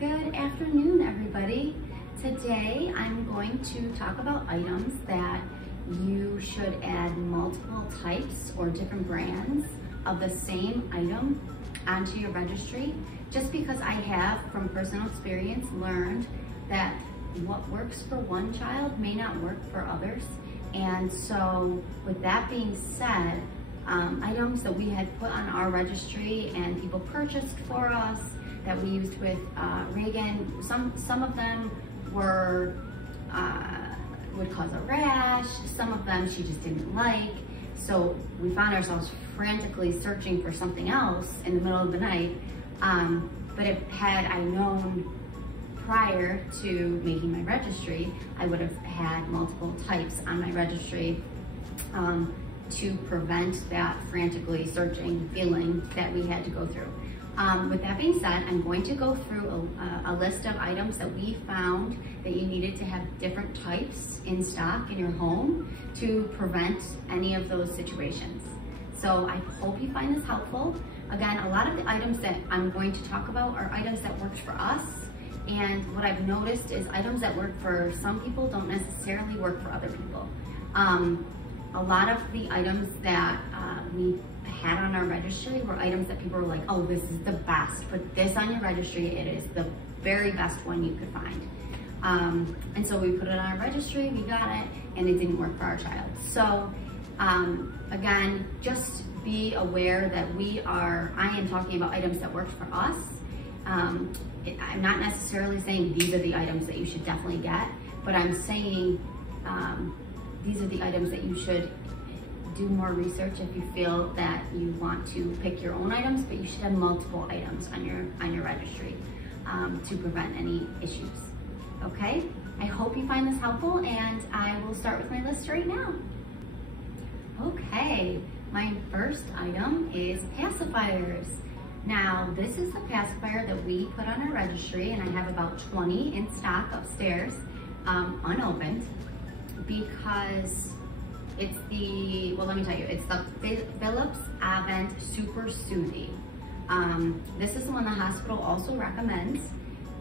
Good afternoon, everybody. Today I'm going to talk about items that you should add multiple types or different brands of the same item onto your registry, just because I have, from personal experience, learned that what works for one child may not work for others. And so with that being said, items that we had put on our registry and people purchased for us that we used with Reagan, some of them were would cause a rash, some of them she just didn't like. So we found ourselves frantically searching for something else in the middle of the night. But had I known prior to making my registry, I would have had multiple types on my registry to prevent that frantically searching feeling that we had to go through. With that being said, I'm going to go through a list of items that we found that you needed to have different types in stock in your home to prevent any of those situations. So I hope you find this helpful. Again, a lot of the items that I'm going to talk about are items that worked for us. And what I've noticed is items that work for some people don't necessarily work for other people. A lot of the items that we had on our registry were items that people were like, oh, this is the best. Put this on your registry. It is the very best one you could find. And so we put it on our registry, we got it, and it didn't work for our child. So again, just be aware that I am talking about items that worked for us. I'm not necessarily saying these are the items that you should definitely get, but I'm saying these are the items that you should do more research if you feel that you want to pick your own items, but you should have multiple items on your registry to prevent any issues. Okay, I hope you find this helpful, and I will start with my list right now. Okay, my first item is pacifiers. Now, this is the pacifier that we put on our registry, and I have about 20 in stock upstairs, unopened, because it's the, well, let me tell you, it's the Philips Avent Super Soothing. This is the one the hospital also recommends,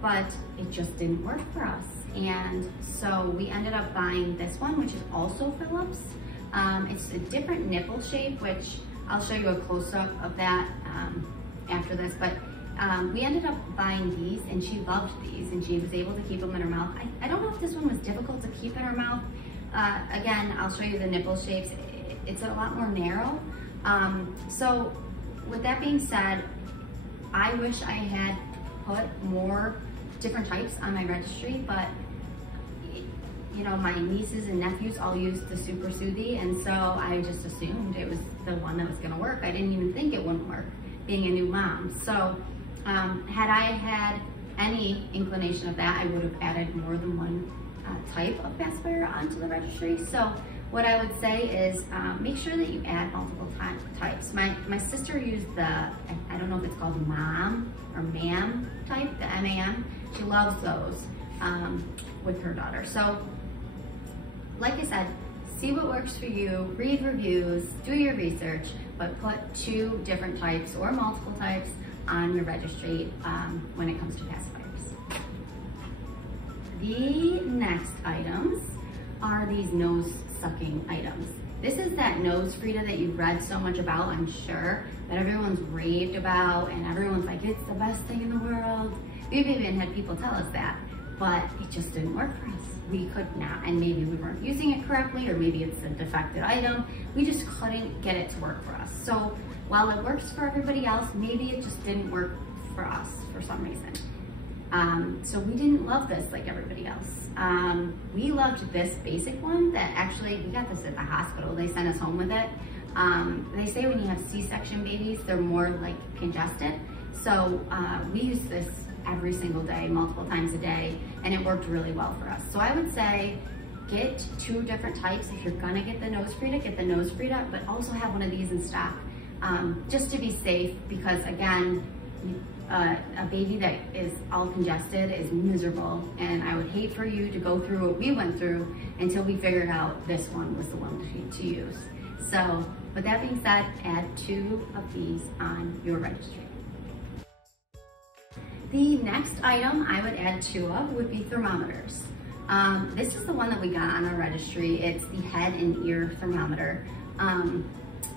but it just didn't work for us. And so we ended up buying this one, which is also Philips. It's a different nipple shape, which I'll show you a close-up of that after this, but we ended up buying these, and she loved these, and she was able to keep them in her mouth. I don't know if this one was difficult to keep in her mouth. Again, I'll show you the nipple shapes. It's a lot more narrow. So with that being said, I wish I had put more different types on my registry, but you know, my nieces and nephews all used the Super Soothing, and so I just assumed it was the one that was gonna work. I didn't even think it wouldn't work, being a new mom. So had I had any inclination of that, I would have added more than one type of pacifier onto the registry. So what I would say is make sure that you add multiple types. My sister used the, I don't know if it's called MAM or MAM type, the MAM. She loves those with her daughter. So like I said, see what works for you, read reviews, do your research, but put 2 different types or multiple types on your registry when it comes to pacifiers. The next items are these nose sucking items. This is that nose Frida that you've read so much about, I'm sure, that everyone's raved about, and everyone's like, it's the best thing in the world. We've even had people tell us that, but it just didn't work for us. We could not, and maybe we weren't using it correctly, or maybe it's a defective item. We just couldn't get it to work for us. So while it works for everybody else, maybe it just didn't work for us for some reason. So we didn't love this like everybody else. We loved this basic one that actually, we got this at the hospital. They sent us home with it. They say when you have C-section babies, they're more like congested. So we use this every single day, multiple times a day, and it worked really well for us. So I would say get 2 different types. If you're gonna get the nose Frida, get the nose Frida, but also have one of these in stock, just to be safe, because again, a baby that is all congested is miserable, and I would hate for you to go through what we went through until we figured out this one was the one to use. So with that being said, add 2 of these on your registry. The next item I would add 2 of would be thermometers. This is the one that we got on our registry. It's the head and ear thermometer.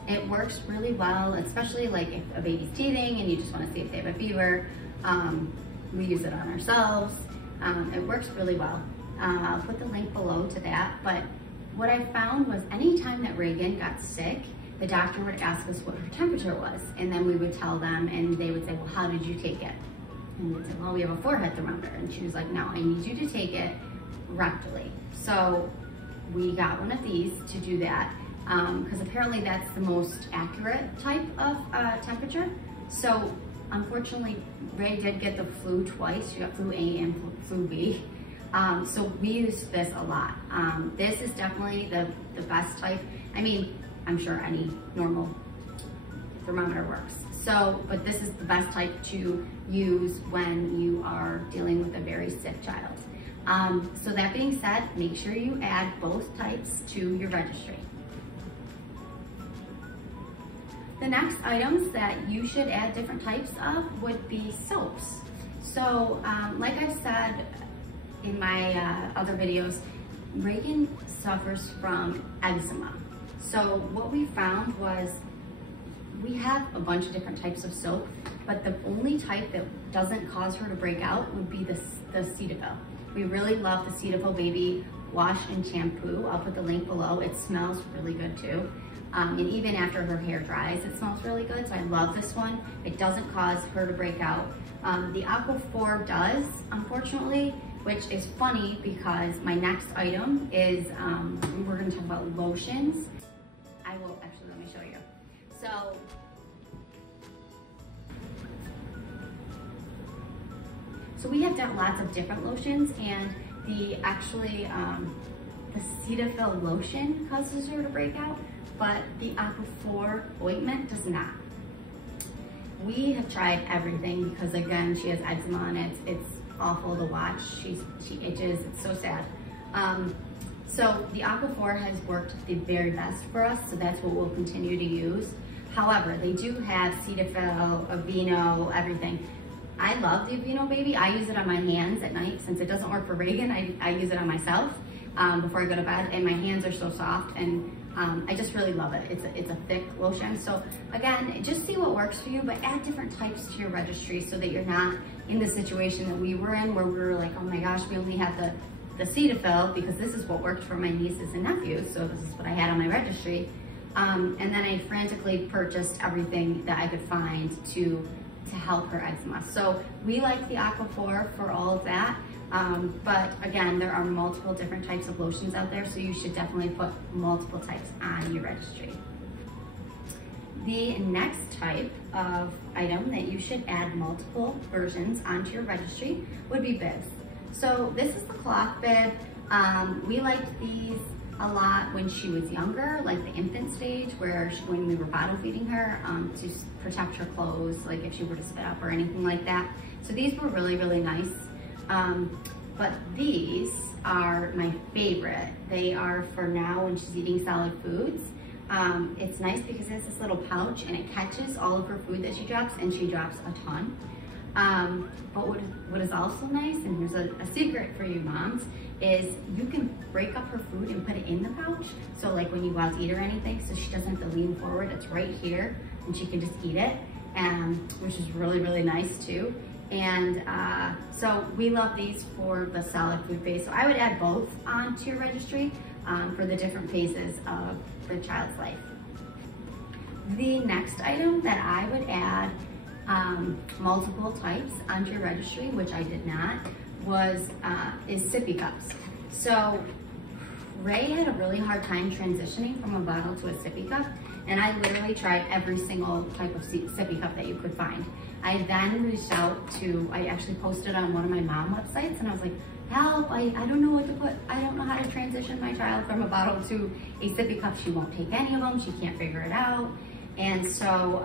It works really well, especially like if a baby's teething and you just want to see if they have a fever. We use it on ourselves. It works really well. I'll put the link below to that. But what I found was anytime that Reagan got sick, the doctor would ask us what her temperature was. And then we would tell them and they would say, well, how did you take it? And we'd say, well, we have a forehead thermometer. And she was like, no, I need you to take it rectally. So we got one of these to do that because apparently that's the most accurate type of temperature. So unfortunately, Ray did get the flu twice. She got flu A and flu B. So we use this a lot. This is definitely the best type. I mean, I'm sure any normal thermometer works. So, but this is the best type to use when you are dealing with a very sick child. So that being said, make sure you add both types to your registry. The next items that you should add different types of would be soaps. So like I've said in my other videos, Reagan suffers from eczema. So what we found was we have a bunch of different types of soap, but the only type that doesn't cause her to break out would be the Cetaphil. We really love the Cetaphil Baby Wash and Shampoo. I'll put the link below. It smells really good too. And even after her hair dries, it smells really good. So I love this one. It doesn't cause her to break out. The Aqua 4 does, unfortunately, which is funny because my next item is, we're gonna talk about lotions. I will, actually, let me show you. So we have done lots of different lotions, and the Cetaphil lotion causes her to break out, but the Aqua 4 ointment does not. We have tried everything because again, she has eczema and it's awful to watch. She itches, it's so sad. So the Aqua 4 has worked the very best for us, so that's what we'll continue to use. However, they do have Cetaphil, Aveeno, everything. I love the Aveeno Baby. I use it on my hands at night. Since it doesn't work for Reagan, I use it on myself before I go to bed, and my hands are so soft, and I just really love it. It's a thick lotion. So again, just see what works for you, but add different types to your registry so that you're not in the situation that we were in where we were like, oh my gosh, we only had the Cetaphil because this is what worked for my nieces and nephews. So this is what I had on my registry. And then I frantically purchased everything that I could find to help her eczema. So we like the Aqua 4 for all of that. But again, there are multiple different types of lotions out there, so you should definitely put multiple types on your registry. The next type of item that you should add multiple versions onto your registry would be bibs. So this is the cloth bib. We liked these a lot when she was younger, like the infant stage, when we were bottle feeding her to protect her clothes, like if she were to spit up or anything like that. So these were really, really nice. But these are my favorite. They are for now when she's eating solid foods. It's nice because it has this little pouch and it catches all of her food that she drops, and she drops a ton. But what is also nice, and here's a secret for you moms, is you can break up her food and put it in the pouch. So like when you go out to eat or anything, so she doesn't have to lean forward, it's right here and she can just eat it, which is really, really nice too. And so we love these for the solid food phase. So I would add both onto your registry for the different phases of the child's life. The next item that I would add multiple types onto your registry, which I did not, is Sippy Cups. So Ray had a really hard time transitioning from a bottle to a sippy cup, and I literally tried every single type of sippy cup that you could find. I then reached out to, I actually posted on one of my mom websites, and I was like, help, I don't know what to put, I don't know how to transition my child from a bottle to a sippy cup. She won't take any of them, she can't figure it out. And so,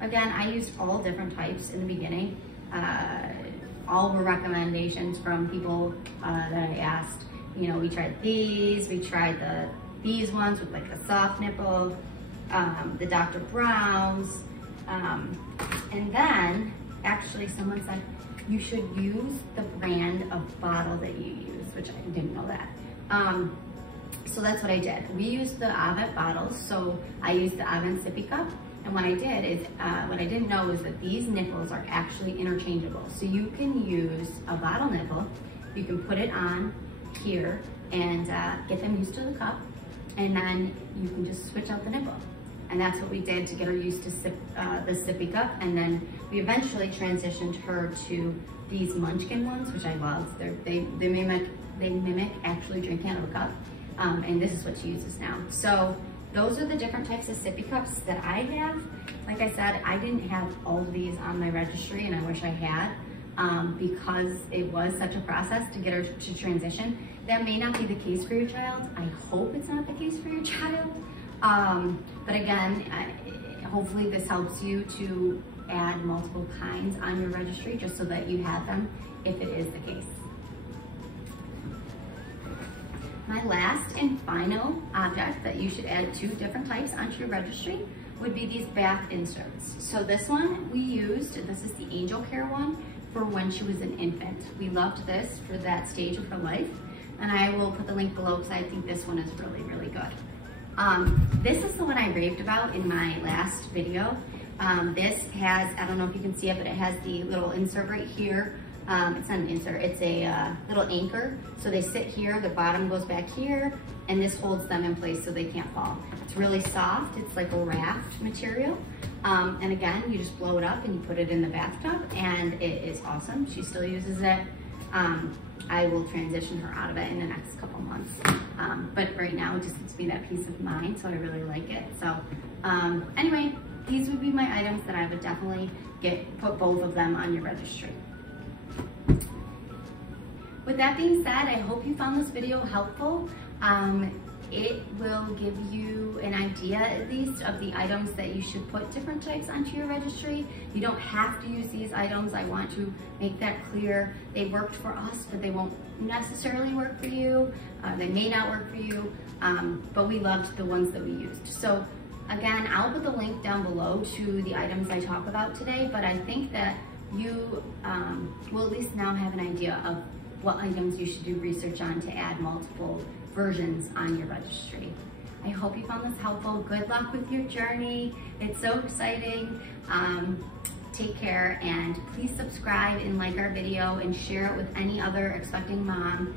again, I used all different types in the beginning. All were recommendations from people that I asked. You know, we tried these, we tried these ones with like a soft nipple, the Dr. Brown's, and then actually someone said you should use the brand of bottle that you use, which I didn't know that. So that's what I did. We used the Avent bottles, so I used the Avent Sippy Cup. And what I did is, what I didn't know is that these nipples are actually interchangeable. So you can use a bottle nipple, you can put it on here and get them used to the cup, and then you can just switch out the nipple. And that's what we did to get her used to the Sippy Cup. And then we eventually transitioned her to these Munchkin ones, which I love. They mimic actually drinking out of a cup. And this is what she uses now. So those are the different types of sippy cups that I have. Like I said, I didn't have all of these on my registry, and I wish I had, because it was such a process to get her to transition. That may not be the case for your child. I hope it's not the case for your child. But again, hopefully this helps you to add multiple kinds on your registry, just so that you have them if it is the case. My last and final object that you should add 2 different types onto your registry would be these bath inserts. So this one we used, this is the Angel Care one, for when she was an infant. We loved this for that stage of her life, and I will put the link below because I think this one is really, really good. This is the one I raved about in my last video. This has, I don't know if you can see it, but it has the little insert right here. It's not an insert, it's a little anchor. So they sit here, the bottom goes back here, and this holds them in place so they can't fall. It's really soft, it's like a raft material. And again, you just blow it up and you put it in the bathtub, and it is awesome. She still uses it. I will transition her out of it in the next couple months. But right now it just gives me that peace of mind, so I really like it. So anyway, these would be my items that I would definitely put both of them on your registry. With that being said, I hope you found this video helpful. It will give you an idea, at least, of the items that you should put different types onto your registry. You don't have to use these items. I want to make that clear. They worked for us, but they won't necessarily work for you. They may not work for you, but we loved the ones that we used. So again, I'll put the link down below to the items I talk about today, but I think that you will at least now have an idea of what items you should do research on to add multiple versions on your registry. I hope you found this helpful. Good luck with your journey. It's so exciting. Take care, and please subscribe and like our video and share it with any other expecting mom.